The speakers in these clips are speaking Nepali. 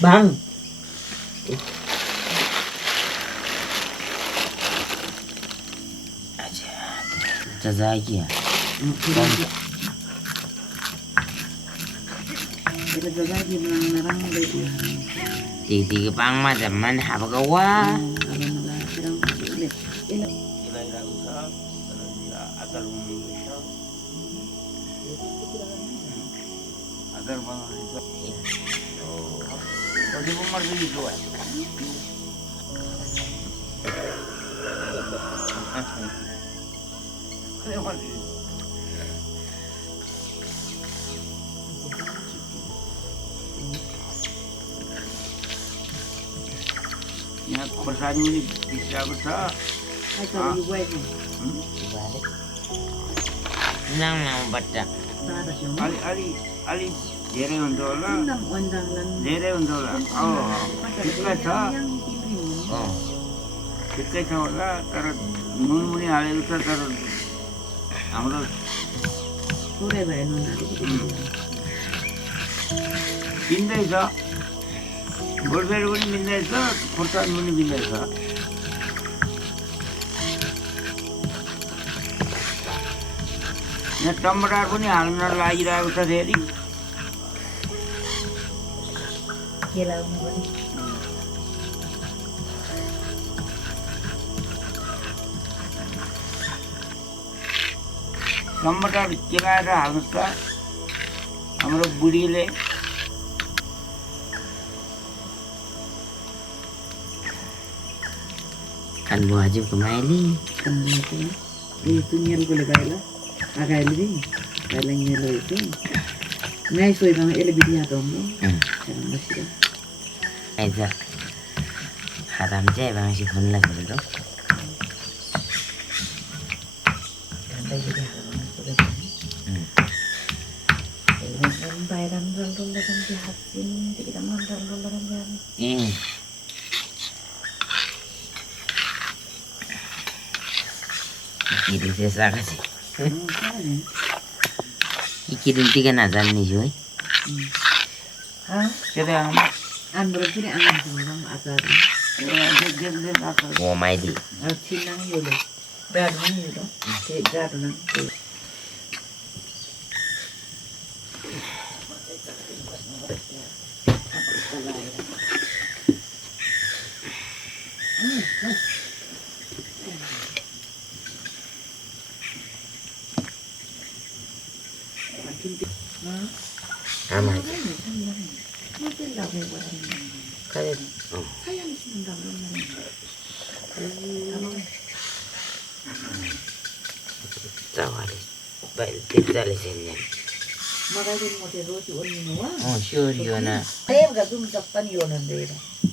Bang. Jazaki ya. Kita jazaki narang deh. Tiga pang macam mana apa kau? Yang persanya ini bisa besar. Nang nang baca. Ali dere undola. Dere undola. Oh, kita sah. Oh, kita sah lah. Karena muni ali itu karena amro. Sore bayar nuna. Bindai sah. Berbeda muni bindai sah. Pertan muni bindai sah. Ya tomatar pun halnya lagi dah usah seri. Kira umur. tomatar kira ada halnya. Amro budi le. kan wajib kemaili. Kan itu. Itu nyel boleh bayar. Agak lebih. Bayar nyel itu. Ngai soy bang ele bidia dong. Sekarang masih. Aja. Haram je bang si phone lagi tu. Bayram rol kan dihasin, kita mau rol kan jangan. Ini saya kasih. Ikirin tiga nazar ni joy. Hah? Kira Berarti ni anak orang agar. Oh my di. Sinang yolo. Gadungan yolo. Gadungan. Aman. Kayak. Tawari. Baik, tidak lesennya. Makanya mau terus orang Oh, sure Yona. Saya enggak tuh mencapai Yona deh.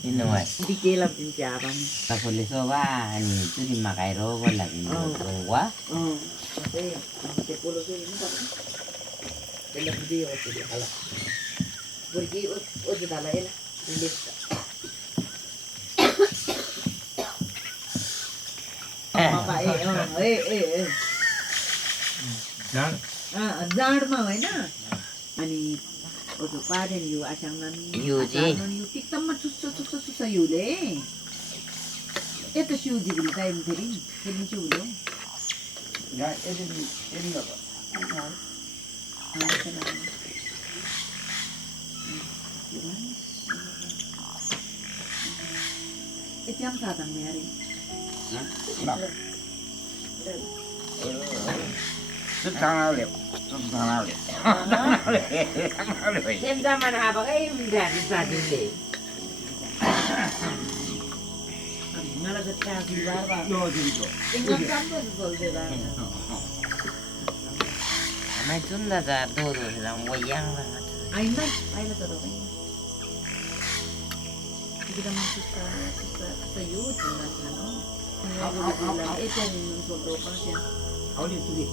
Ini wah. Di kelam pinjaman. Aku lihat wah ini itu dimakai rogo lagi. Wah. Saya pakai polo ini kan. Kelam dia waktu dia kalah. Pergi udah dalah ya. Rilis. Apa जाड में होइन अनि त्यो पारेन यो आसाङन यो चाहिँ यो एकदम चुच्चो युले यता सिउ जिग्री टाइम फेरि सिउले यति पनि साधन यार Xem ra mà hà bác ấy mình để ra đi. Ngala gata di barba. Yo dito. Tingnan kamu boleh dah. Mai tunda ra todo lang wayang lang. Ay na todo. Kita masuk ke YouTube ano. Ito yung solo pa siya. How did you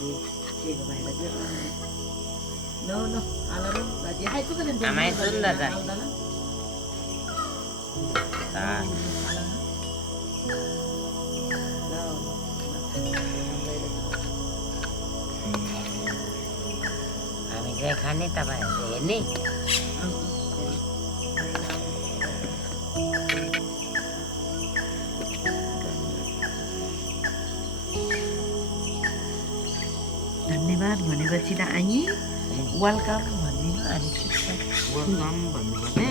Sige ba lagi. No, alam mo, lagi ay ko din. Amay tunda ra. Ta. Kami saya kan ni tak apa ni. भनेपछि त आइ वेलकम भनिदिनु अनि वेलकम भन्नु भने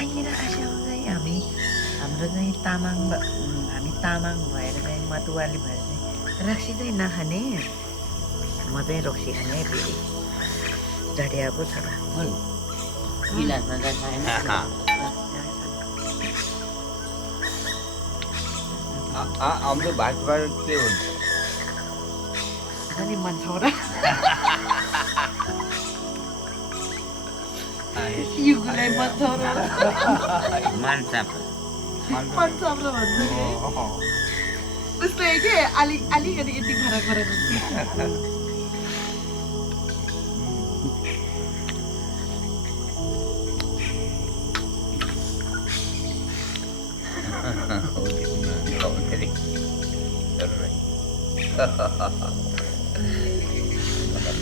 आइएर आशा चाहिँ हाम्रो चाहिँ हामी तामाङ भएर चाहिँ मतुवाली भएर चाहिँ रक्सी चाहिँ नखाने म चाहिँ रक्सी खाने फेरि झडिया पो छ गिलासमा चाहिँ खाएन हाम्रो भाषाबाट के हुन्छ अनि मन छ र युगलाई मन छ र मान्छाप मन छ र भन्छ कि उस्तै के अलिकति यति फरक फरक हुन्छ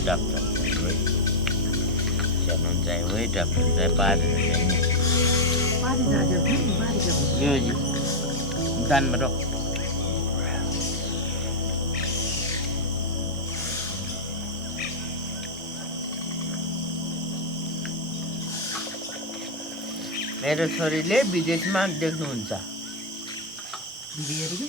डक्टर स्याहार्नु चाहिँ हो डक्टर चाहिँ पारेर चाहिँ यो दानमा रोक मेरो छोरीले विदेशमा देख्नुहुन्छ बिहारी